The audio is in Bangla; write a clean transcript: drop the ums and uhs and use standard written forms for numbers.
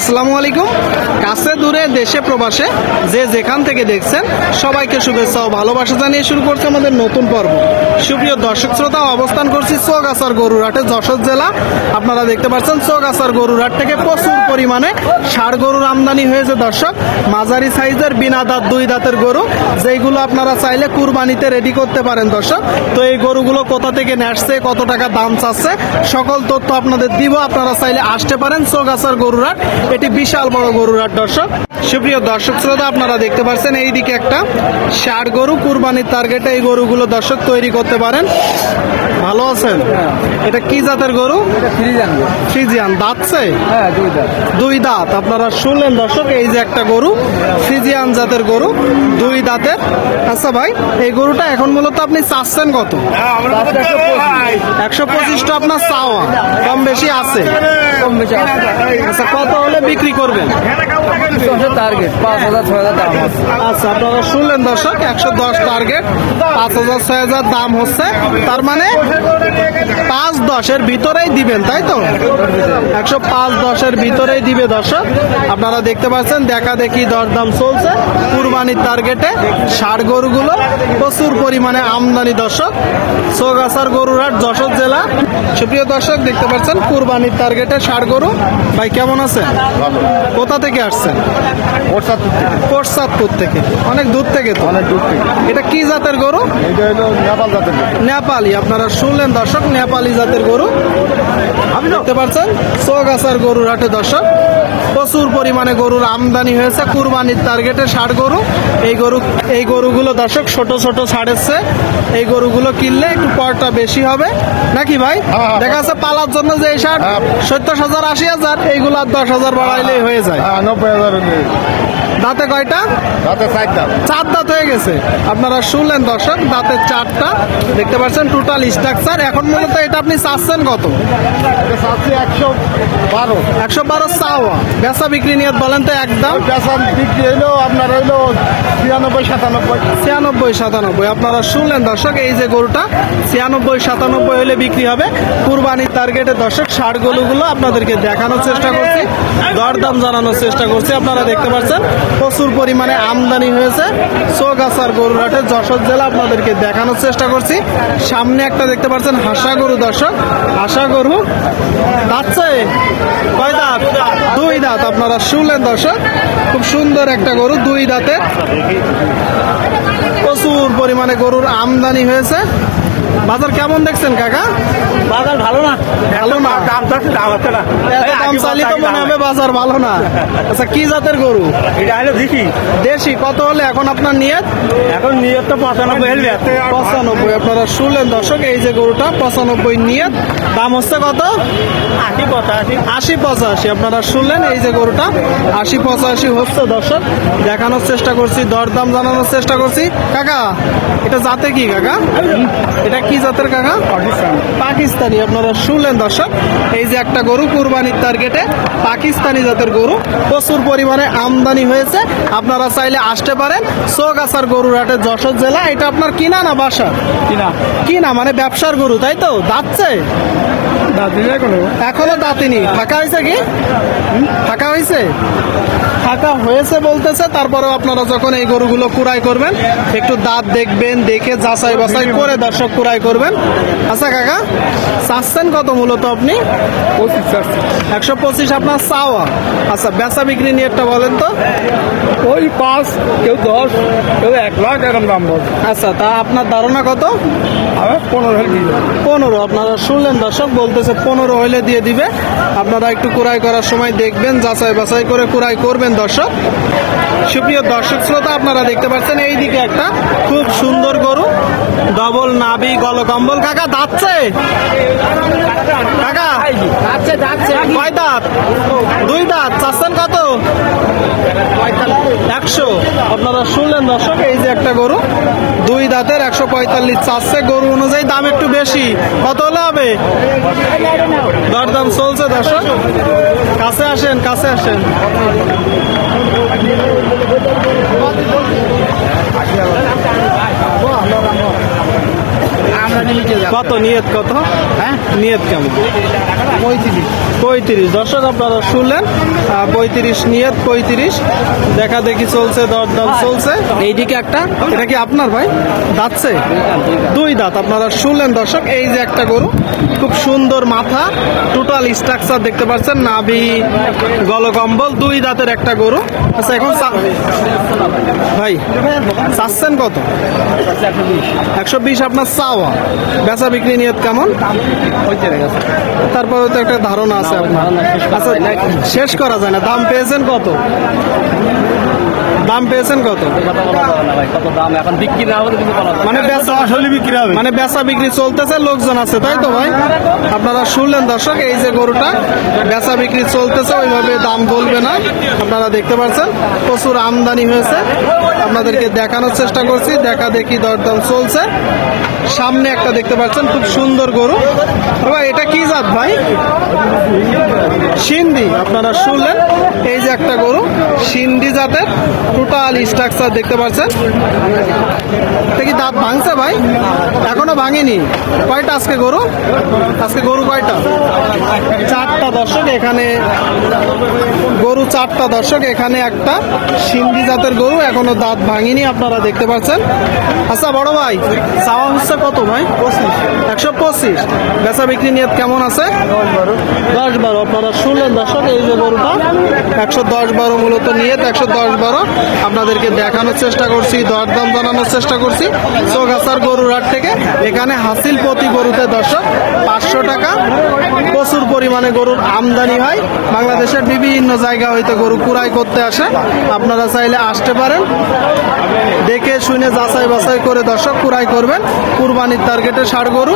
আসসালামু আলাইকুম। কাছে দূরে দেশে প্রবাসে যে যেখান থেকে দেখছেন সবাইকে শুভেচ্ছা ও ভালোবাসা জানিয়ে শুরু করছে আমাদের নতুন পর্ব। সুপ্রিয় দর্শক শ্রোতা, অবস্থান করছি চৌগাছার গরুরহাটে, যশোর জেলা। আপনারা দেখতে পাচ্ছেন চৌগাছার গরুরহাট থেকে প্রচুর পরিমাণে ষাঁড় গরুর আমদানি হয়েছে দর্শক। মাঝারি সাইজের বিনা দাঁত দুই দাঁতের গরু, যেইগুলো আপনারা চাইলে কুরবানিতে রেডি করতে পারেন দর্শক। তো এই গরুগুলো কোথা থেকে আসছে, কত টাকা দাম চাচ্ছে, সকল তথ্য আপনাদের দিব। আপনারা চাইলে আসতে পারেন চৌগাছার গরুরহাট। এটি বিশাল বড় গরুরহাট দর্শক। সুপ্রিয় দর্শক শ্রোতা, আপনারা দেখতে পাচ্ছেন এইদিকে একটা ষাঁড় গরু কুরবানির টার্গেটে এই গরুগুলো দর্শক তৈরি করতে পারেন। ভালো আছেন? এটা কি জাতের গরু? ফ্রিজিয়ান। দাঁতছে? দুই দাঁত। আপনারা শুনলেন দর্শক, এই যে একটা গরু ফ্রিজিয়ান জাতের গরু, দুই দাঁতের। আচ্ছা ভাই, এই গরুটা এখন মূলত আপনি চাচ্ছেন কত? 125টা আপনার চাওয়া, কম বেশি আছে? আচ্ছা, কত হলে বিক্রি করবেন? টার্গেট 5,000 6,000 দাম। আচ্ছা, আপনারা শুনলেন দর্শক, 110 টার্গেট, 5,000 6,000 দাম হচ্ছে। তার মানে 5-10-এর ভিতরেই দিবেন, তাই তো? 105-10-এর ভিতরেই দিবে দর্শক। আপনারা দেখতে পাচ্ছেন দেখা দেখি দরদাম চলছে কুরবানির টার্গেটে। ষাঁড় গরুগুলো প্রচুর পরিমাণে আমদানি দর্শক। চৌগাছার গরুরহাট, যশোর জেলা। সুপ্রিয় দর্শক, দেখতে পাচ্ছেন কুরবানির টার্গেটে ষাঁড় গরু। ভাই কেমন আছে? কোথা থেকে আসছেন? কোটচাঁদপুর থেকে। অনেক দূর থেকে তো। অনেক দূর থেকে। এটা কি জাতের গরু? এটা হলো নেপাল জাতের গরু। নেপালি। আপনারা শুনলেন দর্শক, নেপালি জাতের গরু। আপনি দেখতে পাচ্ছেন চৌগাছার গরুরহাটে দর্শক প্রচুর পরিমাণে গরুর আমদানি হয়েছে কুরবানির টার্গেটে ষাঁড় গরু। এই গরুগুলো দর্শক ছোট ছোট ছাড়েছে। এই গরুগুলো কিনলে একটু পরটা বেশি হবে নাকি ভাই? দেখা যাচ্ছে পালার জন্য যে এই ষাঁড় 70,000 80,000, এইগুলো 10,000 বাড়াইলেই হয়ে যায়। 90,000। দাঁতে কয়টা? দাঁতে 4 দাঁত। 4 দাঁত হয়ে গেছে। আপনারা শুনলেন দর্শক, দাঁতে 4টা। দেখতে পাচ্ছেন টোটাল স্ট্রাকচার। এখন মূলত এটা আপনি চাচ্ছেন কত? এটা চাচ্ছি 112। 112 চাওয়া। বেচা বিক্রি নিয়ে বলেন তো একদম। বেচা বিক্রি হইলো আপনার হইলো 96 97। আপনারা শুনলেন দর্শক, এই যে গরুটা 96-97 হলে বিক্রি হবে কুরবানির টার্গেটে দর্শক। ষাঁড় গরুগুলো আপনাদেরকে দেখানোর চেষ্টা করছি, দরদাম জানানোর চেষ্টা করছি। আপনারা দেখতে পাচ্ছেন প্রচুর পরিমাণে আমদানি হয়েছে চৌগাছার গরুরহাটে, যশোর জেলা। আপনাদেরকে দেখানোর চেষ্টা করছি। সামনে একটা দেখতে পাচ্ছেন হাসা গরু দর্শক। হাসা গরু দাঁতছে কয় দাঁত? দুই দাঁত। আপনারা শুনলেন দর্শক, খুব সুন্দর একটা গরু, দুই দাঁতের। প্রচুর পরিমাণে গরুর আমদানি হয়েছে। বাজার কেমন দেখছেন কাকা? বাজার ভালো না। ভালো না? দাম চাচ্ছি, দাম হচ্ছে না। এত দাম চাইলে তো মনে হবে বাজার ভালো না। আচ্ছা, কি জাতের গরু? এটা হলো দেশি। দেশি। কত হলে এখন আপনার নিয়ত? এখন নিয়ত তো 95 হলে 95। আপনারা শুনলেন দর্শক, এই যে গরুটা 95 নিয়ত। দাম হচ্ছে কত? 80-85। আপনারা শুনলেন, এই যে গরুটা 80-85 হচ্ছে দর্শক। দেখানোর চেষ্টা করছি, দরদাম জানানোর চেষ্টা করছি। কাকা, এটা জাতে কি কাকা? এটা কি জাতের কাকা? পাকিস্তানি। আপনারা শুনলেন দর্শক, এই যে একটা গরু কুরবানির টার্গেটে পাকিস্তানি জাতের গরু প্রচুর পরিমাণে আমদানি হয়েছে। আপনারা চাইলে আসতে পারেন চৌগাছার গরুরহাটে, যশোর জেলা। এটা আপনার কিনা না বাসা? কিনা মানে ব্যবসার গরু, তাই তো? দাঁতছে? এখনো দাঁতিনি। ফাঁকা হয়েছে কি? ফাঁকা হয়েছে? ফাঁকা হয়েছে বলতেছে। তারপরেও আপনারা যখন এই গরুগুলো কুড়াই করবেন একটু দাঁত দেখবেন, দেখে যাচাই বাছাই করে দর্শক কুড়াই করবেন। আচ্ছা কাকা, চাচ্ছেন কত মূলত আপনি? 125 আপনার চাওয়া। আচ্ছা, বেচা বিক্রি নিয়ে একটা বলেন তো। ওই 5, কেউ 10, কেউ 1 লাখ এরকম দাম বল। আচ্ছা, তা আপনার ধারণা কত? 15 হলে দিয়ে দেবো। 15। আপনারা শুনলেন দর্শক, বলতেছে 15 হইলে দিয়ে দিবে। আপনারা একটু কুড়াই করার সময় দেখবেন, যাচাই বাছাই করে কুড়াই করবেন দর্শক। সুপ্রিয় দর্শক শ্রোতা, আপনারা দেখতে পাচ্ছেন এইদিকে একটা খুব সুন্দর গরু, ডবল নাভি, গলকম্বল। কাকা দাঁতছে? কাকা কয় দাঁত? দুই দাঁত। চাচ্ছেন কত? 100। আপনারা শুনলেন দর্শক, এই যে একটা গরু দুই দাঁতের 145 চাচ্ছে। গরু অনুযায়ী দাম একটু বেশি। কত হলে হবে? দরদাম চলছে দর্শক। কাছে আসেন, কাছে আসেন। কত নিয়ত? কত? হ্যাঁ, নিয়ত কেমন? 35। 35 দর্শক আপনারা শুনলেন 35 নিয়ত 35 দেখা দেখি চলছে, দরদাম চলছে। এইদিকে একটা, এটা কি আপনার ভাই? দাঁতছে, দুই দাঁত। আপনারা শুনলেন দর্শক, এই যে একটা গরু, খুব সুন্দর মাথা, টোটাল স্ট্রাকচার দেখতে পাচ্ছেন, নাভি গলকম্বল, দুই দাঁতের একটা গরু। আচ্ছা এখন ভাই চাচ্ছেন কত? 120 আপনার চাওয়া, বেচা বিক্রি নিয়ত কেমন? তারপরে তো একটা ধারণা আছে আপনার। আচ্ছা শেষ করা যায় না, দাম পেয়েছেন কত? দাম পেয়েছেন কত? মানে বেচা আসলে বিক্রি হবে, মানে বেচা বিক্রি চলতেছে, লোকজন আছে, তাই তো ভাই? আপনারা শুনলেন দর্শক, এই যে গরুটা বেচা বিক্রি চলতেছে, ওইভাবে দাম বলবে না। আপনারা দেখতে পাচ্ছেন প্রচুর আমদানি হয়েছে, আপনাদেরকে দেখানোর চেষ্টা করছি, দেখা দেখি দরদাম চলছে। সামনে একটা দেখতে পাচ্ছেন খুব সুন্দর গরু। ভাই এটা কি জাত ভাই? সিন্ধি। আপনারা শুনলেন, এই যে একটা গরু সিন্ধি জাতের, টোটাল স্ট্রাকচার দেখতে পাচ্ছেন। এটা কি দাঁত ভাঙছে ভাই? এখনো ভাঙেনি। কয়টা আজকে গরু? আজকে গরু কয়টা? 4টা দর্শক। এখানে গরু 4টা দর্শক, এখানে একটা সিন্ধি জাতের গরু, এখনো দাঁত ভাঙেনি, আপনারা দেখতে পাচ্ছেন। আচ্ছা বড় ভাই, চাওয়া হচ্ছে কত ভাই? 125। বেচা বিক্রি নিয়ত কেমন আছে? 10-12। আপনারা শুনলেন দর্শক, এই যে গরুটা 110-12 মূলত নিয়ত, 110-12 আপনাদেরকে দেখানোর চেষ্টা করছি, দরদাম জানানোর চেষ্টা করছি চৌগাছার গরুর হাট থেকে। এখানে হাসিল প্রতি গরুতে দর্শক 500 টাকা। প্রচুর পরিমাণে গরুর আমদানি হয়, বাংলাদেশের বিভিন্ন জায়গা হইতে গরু কুড়াই করতে আসে। আপনারা চাইলে আসতে পারেন, দেখে শুনে যাচাই বাছাই করে দর্শক কুড়াই করবেন। কুরবানির টার্গেটে ষাঁড় গরু।